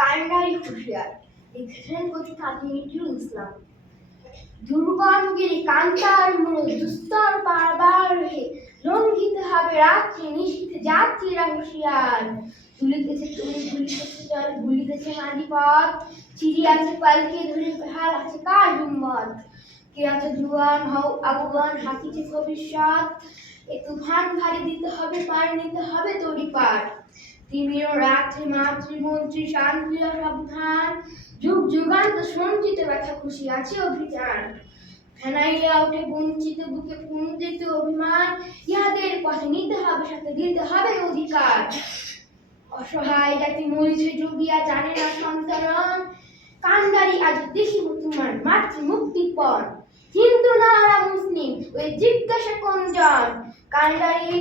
কান্ডারি হুঁশিয়ার লিখেছেন কবি কাজী নজরুল ইসলাম। দুর্গমগিরি কান্তার মূল দুস্তর পারবার হে লঙ্ঘিত হবে রাত্রি নিশীথে যাত্রীরা হুঁশিয়ার তুলিতেছে তুলি ভুলিতেছে জল ভুলিতেছে মাঝি পথ। চিড়ি আছে পালকে ধরে হাল আছে কার হিম্মত? কে আছে জুয়ান হও আগুয়ান হাতিছে ভবিষ্যৎ? এ তুফান ভারে দিতে হবে, পার নিতে হবে তরি পার। তিমির রাত্রি মাতৃমন্ত্রী শান্তি সাবধান। যুগ যুগান্ত সঞ্চিত ব্যথা খুশি আছে অভিযান। ফেনাইয়া ওঠে বঞ্চিত বুকে পুঞ্জিত অভিমান। ইহাদের পথে নিতে হবে, সাথে দিতে হবে অধিকার। অসহায় জাতি মরিছে যুগিয়া জানে না সন্তান। কান্ডারি আজ দেখিব তোমার মাতৃ মুক্তির পর হিন্দু না মুসলিম, ওই জিজ্ঞাসা কোনজন কান্ডারি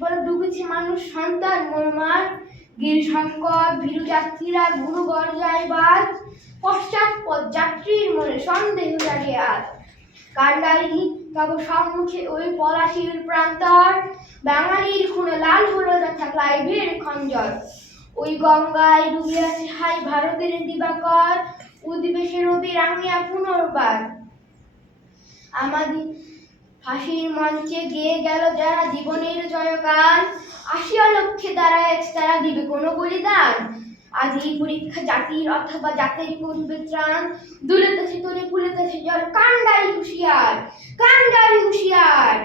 বলে ডুবেছে মানুষ সন্তান মোরমার গির সংকট ভীরু যাত্রীরা গুরু গর্জায় পশ্চাৎপদ যাত্রীর মনে সন্দেহ আজ। তব সম্মুখে ওই প্রান্তর। বাঙালির খুনে লাল হলো যথা ক্লাইভের খঞ্জর। ওই গঙ্গায় ডুবে আছে হাই ভারতের দিবাকর। উদ্বেশে রবি রাঙিয়া পুনর্বার। আমাদের ফাঁসির মঞ্চে গেয়ে গেল যারা জীবনের জয়গান। আসিয়া লক্ষ্যে দাঁড়ায় তারা দিবে কোনো বলিদান আজ এই পরীক্ষা জাতির অথবা জাতির করবে ত্রাণ। দুলেতেছে তোরে পুলেতেছে জল কান্ডারি হুঁশিয়ার কান্ডারি হুঁশিয়ার.